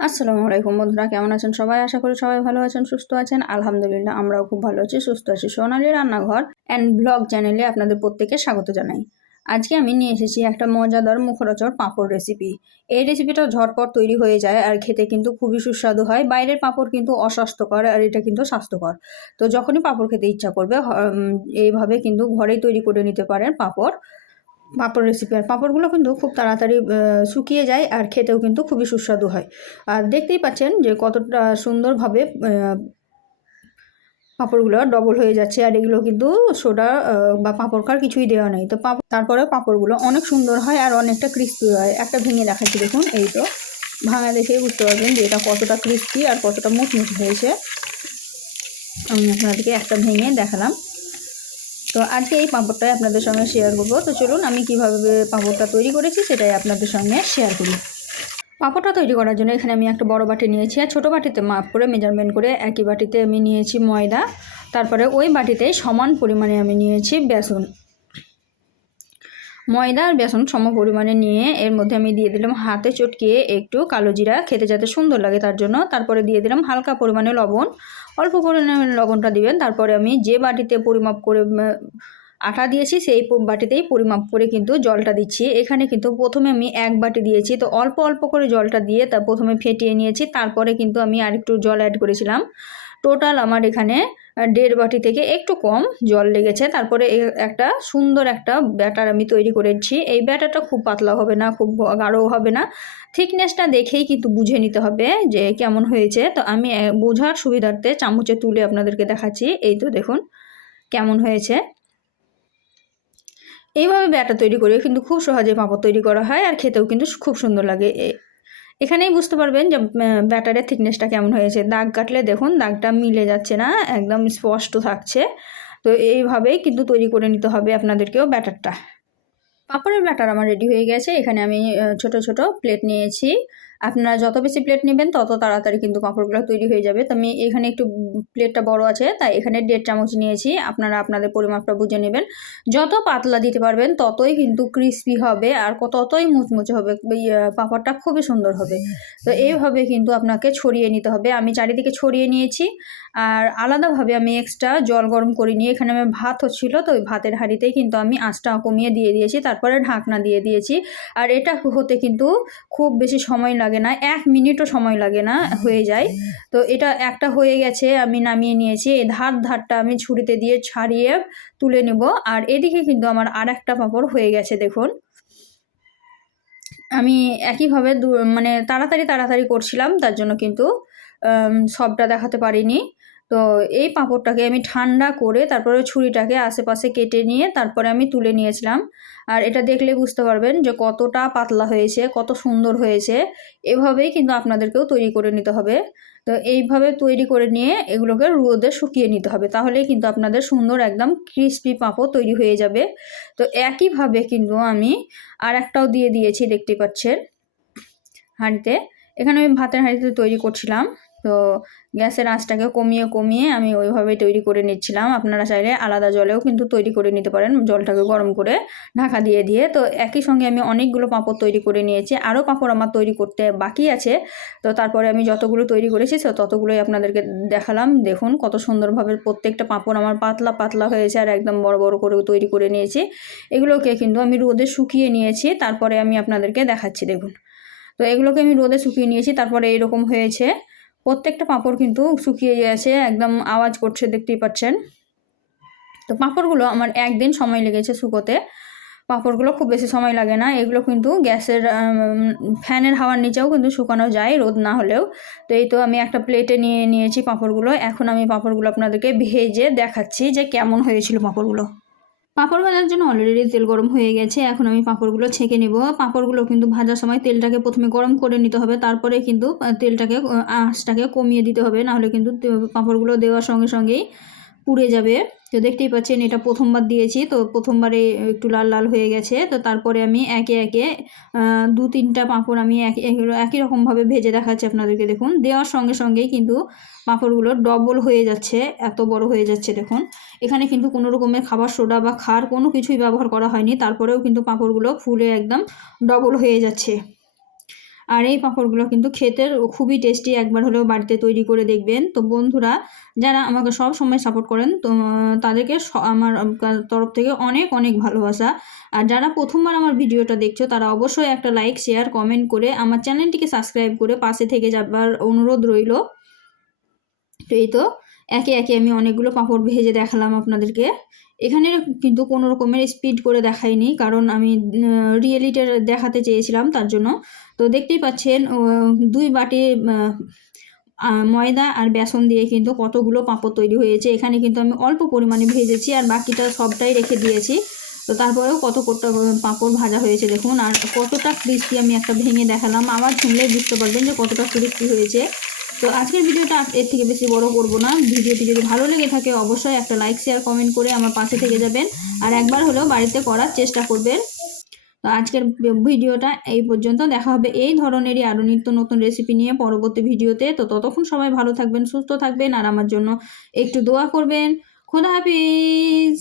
আসসালামু আলাইকুম বন্ধুরা, কেমন আছেন সবাই? আশা করি সবাই ভালো আছেন, সুস্থ আছেন। আলহামদুলিল্লাহ আমরাও খুব ভালো আছি, সুস্থ আছি। সোনালী রান্নাঘর অ্যান্ড ব্লগ চ্যানেলে আপনাদের প্রত্যেককে স্বাগত জানাই। আজকে আমি নিয়ে এসেছি একটা মজাদার মুখরোচক পাঁপড় রেসিপি। এই রেসিপিটা ঝটপট তৈরি হয়ে যায় আর খেতে কিন্তু খুবই সুস্বাদু হয়। বাইরের পাঁপড় কিন্তু অস্বাস্থ্যকর আর এটা কিন্তু স্বাস্থ্যকর। তো যখনই পাঁপড় খেতে ইচ্ছা করবে এইভাবে কিন্তু ঘরেই তৈরি করে নিতে পারেন পাঁপড় রেসিপি। আর পাঁপড়গুলো কিন্তু খুব তাড়াতাড়ি শুকিয়ে যায় আর খেতেও কিন্তু খুবই সুস্বাদু হয়। আর দেখতেই পাচ্ছেন যে কতটা সুন্দরভাবে পাঁপড়গুলো ডবল হয়ে যাচ্ছে। আর এগুলো কিন্তু সোডা বা পাঁপড় খার কিছুই দেওয়া নেই। তো তারপরে পাঁপড়গুলো অনেক সুন্দর হয় আর অনেকটা ক্রিস্পি হয়। একটা ভেঙে দেখাচ্ছি, দেখুন। এই তো ভাঙা দেখেই বুঝতে পারবেন যে এটা কতটা ক্রিস্পি আর কতটা মুচমুচে হয়েছে। আমি আপনাদেরকে একটা ভেঙে দেখালাম। তো আজকে এই পাঁপড়টাই আপনাদের সঙ্গে শেয়ার করবো। তো চলুন আমি কীভাবে পাঁপড়টা তৈরি করেছি সেটাই আপনাদের সঙ্গে শেয়ার করি। পাঁপড়টা তৈরি করার জন্য এখানে আমি একটা বড় বাটি নিয়েছি আর ছোটো বাটিতে মাপ করে মেজারমেন্ট করে একই বাটিতে আমি নিয়েছি ময়দা। তারপরে ওই বাটিতেই সমান পরিমাণে আমি নিয়েছি বেসন। ময়দা আর বেসন সম পরিমাণে নিয়ে এর মধ্যে আমি দিয়ে দিলাম হাতে চটকিয়ে একটু কালো জিরা, খেতে যাতে সুন্দর লাগে তার জন্য। তারপরে দিয়ে দিলাম হালকা পরিমাণে লবণ, অল্প পরিমাণে লবণটা দিবেন। তারপরে আমি যে বাটিতে পরিমাপ করে আটা দিয়েছি সেই বাটিতেই পরিমাপ করে কিন্তু জলটা দিচ্ছি। এখানে কিন্তু প্রথমে আমি এক বাটি দিয়েছি, তো অল্প অল্প করে জলটা দিয়ে তা প্রথমে ফেটিয়ে নিয়েছি। তারপরে কিন্তু আমি আরেকটু জল অ্যাড করেছিলাম। টোটাল আমার এখানে 1.5 বাটি থেকে একটু কম জল লেগেছে। তারপরে একটা সুন্দর একটা ব্যাটার আমি তৈরি করেছি। এই ব্যাটারটা খুব পাতলা হবে না, খুব গাঢ়ও হবে না। থিকনেসটা দেখেই কিন্তু বুঝে নিতে হবে যে কেমন হয়েছে। তো আমি বোঝার সুবিধার্থে চামচে তুলে আপনাদেরকে দেখাচ্ছি। এই তো দেখুন কেমন হয়েছে। এইভাবে ব্যাটার তৈরি করে কিন্তু খুব সহজে পাঁপড় তৈরি করা হয় আর খেতেও কিন্তু খুব সুন্দর লাগে। এখানেই বুঝতে পারবেন যে ব্যাটারের থিকনেসটা কেমন হয়েছে। দাগ কাটলে দেখুন দাগটা মিলে যাচ্ছে না, একদম স্পষ্ট থাকছে। তো এইভাবেই কিন্তু তৈরি করে নিতে হবে আপনাদেরকেও ব্যাটারটা। পাঁপড়ের ব্যাটার আমার রেডি হয়ে গেছে। এখানে আমি ছোট ছোট প্লেট নিয়েছি। আপনারা যত বেশি প্লেট নেবেন তত তাড়াতাড়ি কিন্তু পাঁপড়গুলো তৈরি হয়ে যাবে। তো আমি এখানে একটু প্লেটটা বড় আছে তাই এখানে 1.5 চামচ নিয়েছি। আপনারা আপনাদের পরিমাপটা বুঝে নেবেন। যত পাতলা দিতে পারবেন ততই কিন্তু ক্রিস্পি হবে আর ততই মুচমুচে হবে। পাঁপড়টা খুবই সুন্দর হবে। তো এইভাবে কিন্তু আপনাকে ছড়িয়ে নিতে হবে। আমি চারিদিকে ছড়িয়ে নিয়েছি। আর আলাদাভাবে আমি এক্সট্রা জল গরম করে নিয়ে এখানে আমার ভাত হচ্ছিল, তো ওই ভাতের হাঁড়িতেই কিন্তু আমি আঁচটা কমিয়ে দিয়ে দিয়েছি। তারপরে ঢাকনা দিয়ে দিয়েছি। আর এটা হতে কিন্তু খুব বেশি সময় লাগে না, 1 মিনিটও সময় লাগে না, হয়ে যায়। তো এটা একটা হয়ে গেছে, আমি নামিয়ে নিয়েছি। এই ধারটা আমি ছুরিতে দিয়ে ছাড়িয়ে তুলে নেব। আর এদিকে কিন্তু আমার আর একটা পাঁপড় হয়ে গেছে দেখুন। আমি একইভাবে মানে তাড়াতাড়ি করছিলাম, তার জন্য কিন্তু সবটা দেখাতে পারিনি। তো এই পাঁপড়টাকে আমি ঠান্ডা করে তারপরে ছুরিটাকে আশেপাশে কেটে নিয়ে তারপরে আমি তুলে নিয়েছিলাম। আর এটা দেখলে বুঝতে পারবেন যে কতটা পাতলা হয়েছে, কত সুন্দর হয়েছে। এভাবেই কিন্তু আপনাদেরকেও তৈরি করে নিতে হবে। তো এইভাবে তৈরি করে নিয়ে এগুলোকে রোদে শুকিয়ে নিতে হবে, তাহলেই কিন্তু আপনাদের সুন্দর একদম ক্রিস্পি পাঁপড় তৈরি হয়ে যাবে। তো একইভাবে কিন্তু আমি আর একটাও দিয়ে দিয়েছি, দেখতেই পাচ্ছেন হাঁড়িতে। এখানে আমি ভাতের হাঁড়িতে তৈরি করছিলাম। তো গ্যাসের আঁচটাকে কমিয়ে আমি ওইভাবেই তৈরি করে নিচ্ছিলাম। আপনারা চাইলে আলাদা জলেও কিন্তু তৈরি করে নিতে পারেন, জলটাকে গরম করে ঢাকা দিয়ে। তো একই সঙ্গে আমি অনেকগুলো পাঁপড় তৈরি করে নিয়েছি। আরও পাঁপড় আমার তৈরি করতে বাকি আছে। তো তারপরে আমি যতগুলো তৈরি করেছি ততগুলোই আপনাদেরকে দেখালাম। দেখুন কত সুন্দরভাবে প্রত্যেকটা পাঁপড় আমার পাতলা হয়েছে আর একদম বড় বড় করে তৈরি করে নিয়েছি। এগুলোকে কিন্তু আমি রোদে শুকিয়ে নিয়েছি, তারপরে আমি আপনাদেরকে দেখাচ্ছি দেখুন। তো এগুলোকে আমি রোদে শুকিয়ে নিয়েছি, তারপরে এরকম হয়েছে। প্রত্যেকটা পাঁপড় কিন্তু শুকিয়ে গেছে, একদম আওয়াজ করছে, দেখতেই পাচ্ছেন। তো পাঁপড়গুলো আমার 1 দিন সময় লেগেছে শুকোতে। পাঁপড়গুলো খুব বেশি সময় লাগে না, এগুলো কিন্তু গ্যাসের ফ্যানের হাওয়ার নিচেও কিন্তু শুকানো যায় রোদ না হলেও। তো এই তো আমি একটা প্লেটে নিয়েছি পাঁপড়গুলো। এখন আমি পাঁপড়গুলো আপনাদেরকে ভেজে দেখাচ্ছি যে কেমন হয়েছিল পাঁপড়গুলো। পাঁপড় ভাজার জন্য অলরেডি তেল গরম হয়ে গেছে। এখন আমি পাঁপড়গুলো ছেঁকে নেব। পাঁপড়গুলো কিন্তু ভাজার সময় তেলটাকে প্রথমে গরম করে নিতে হবে, তারপরে কিন্তু তেলটাকে আঁচটাকে কমিয়ে দিতে হবে, নাহলে কিন্তু পাঁপড়গুলো দেওয়ার সঙ্গে সঙ্গেই পুড়ে যাবে। তো দেখতেই পাচ্ছেন এটা প্রথমবার দিয়েছি, তো প্রথমবারে একটু লাল লাল হয়ে গেছে। তো তারপরে আমি একে একে 2-3টা পাঁপড় আমি একই রকমভাবে ভেজে দেখাচ্ছি আপনাদেরকে। দেখুন দেওয়ার সঙ্গে সঙ্গেই কিন্তু পাঁপড়গুলো ডবল হয়ে যাচ্ছে, এত বড় হয়ে যাচ্ছে দেখুন। এখানে কিন্তু কোনো রকমের খাবার সোডা বা খার কোনো কিছুই ব্যবহার করা হয়নি, তারপরেও কিন্তু পাঁপড়গুলো ফুলে একদম ডবল হয়ে যাচ্ছে। আর এই পাঁপড়গুলো কিন্তু খেতে খুবই টেস্টি, একবার হলেও বাড়িতে তৈরি করে দেখবেন। তো বন্ধুরা যারা আমাকে সব সময় সাপোর্ট করেন তো তাদেরকে আমার তরফ থেকে অনেক অনেক ভালোবাসা। আর যারা প্রথমবার আমার ভিডিওটা দেখছো তারা অবশ্যই একটা লাইক, শেয়ার, কমেন্ট করে আমার চ্যানেলটিকে সাবস্ক্রাইব করে পাশে থেকে যাবার অনুরোধ রইল। তো এই তো একে একে আমি অনেকগুলো পাঁপড় ভেজে দেখালাম আপনাদেরকে। এখানে কিন্তু কোনো রকমের স্পিড করে দেখাইনি, কারণ আমি রিয়েলিটি দেখাতে চেয়েছিলাম তার জন্য। তো দেখতেই পাচ্ছেন 2 বাটি ময়দা আর বেসন দিয়ে কিন্তু কতগুলো পাঁপড় তৈরি হয়েছে। এখানে কিন্তু আমি অল্প পরিমাণে ভেজেছি আর বাকিটা সবটাই রেখে দিয়েছি। তো তারপরেও কত পাঁপড় ভাজা হয়েছে দেখুন, আর কতটা ক্রিস্পি আমি একটা ভেঙে দেখালাম, আবার শুনলে বুঝতে পারবেন যে কতটা ক্রিস্পি হয়েছে। তো আজকের ভিডিওটা এর থেকে বেশি বড় করব না। ভিডিওটি যদি ভালো লেগে থাকে অবশ্যই একটা লাইক, শেয়ার, কমেন্ট করে আমার পাশে থেকে যাবেন আর একবার হলেও বাড়িতে করার চেষ্টা করবেন। তো আজকের ভিডিওটা এই পর্যন্ত। দেখা হবে এই ধরনেরই আরও নিত্য নতুন রেসিপি নিয়ে পরবর্তী ভিডিওতে। তো ততক্ষণ সবাই ভালো থাকবেন, সুস্থ থাকবেন আর আমার জন্য একটু দোয়া করবেন। খোদা হাফিজ।